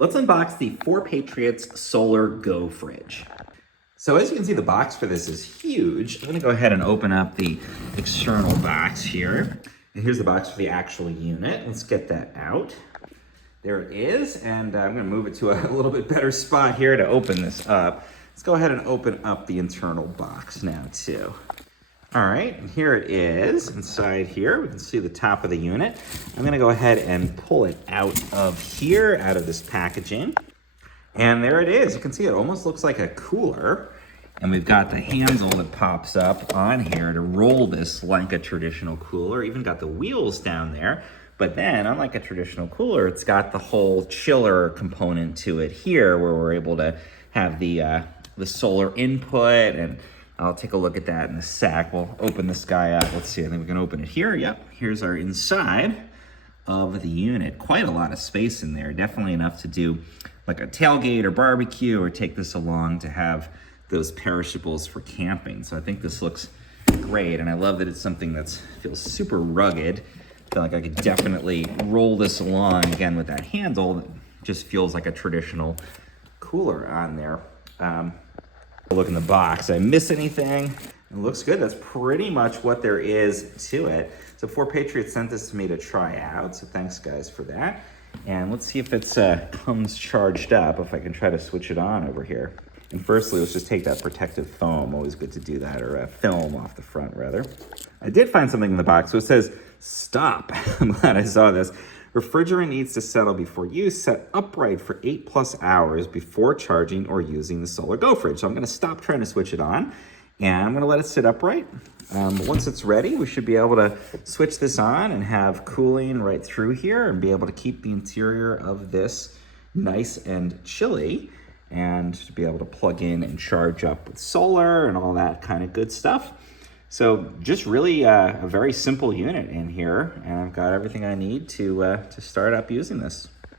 Let's unbox the 4Patriots Solar Go Fridge. So as you can see, the box for this is huge. I'm gonna go ahead and open up the external box here. And here's the box for the actual unit. Let's get that out. There it is, and I'm gonna move it to a little bit better spot here to open this up. Let's go ahead and open up the internal box now too. All right, and here it is. Inside here, we can see the top of the unit. I'm gonna go ahead and pull it out of here, out of this packaging. And there it is. You can see it almost looks like a cooler. And we've got the handle that pops up on here to roll this like a traditional cooler. Even got the wheels down there. But then, unlike a traditional cooler, it's got the whole chiller component to it here, where we're able to have the solar input, and I'll take a look at that in a sec. We'll open this guy up. Let's see, I think we can open it here. Yep, here's our inside of the unit. Quite a lot of space in there. Definitely enough to do like a tailgate or barbecue, or take this along to have those perishables for camping. So I think this looks great, and I love that it's something that feels super rugged. I feel like I could definitely roll this along again with that handle. That just feels like a traditional cooler on there. Look in the box. Did I miss anything? It looks good. That's pretty much what there is to it. So 4Patriots sent this to me to try out. So thanks guys for that. And let's see if it's comes charged up, if I can try to switch it on over here. And firstly, let's just take that protective foam. Always good to do that, or film off the front rather. I did find something in the box. So it says, stop. I'm glad I saw this. Refrigerant needs to settle before use. Set upright for 8+ hours before charging or using the Solar Go Fridge. So I'm gonna stop trying to switch it on, and I'm gonna let it sit upright. Once it's ready, we should be able to switch this on and have cooling right through here, and be able to keep the interior of this nice and chilly, and to be able to plug in and charge up with solar and all that kind of good stuff. So just really a very simple unit in here, and I've got everything I need to start up using this.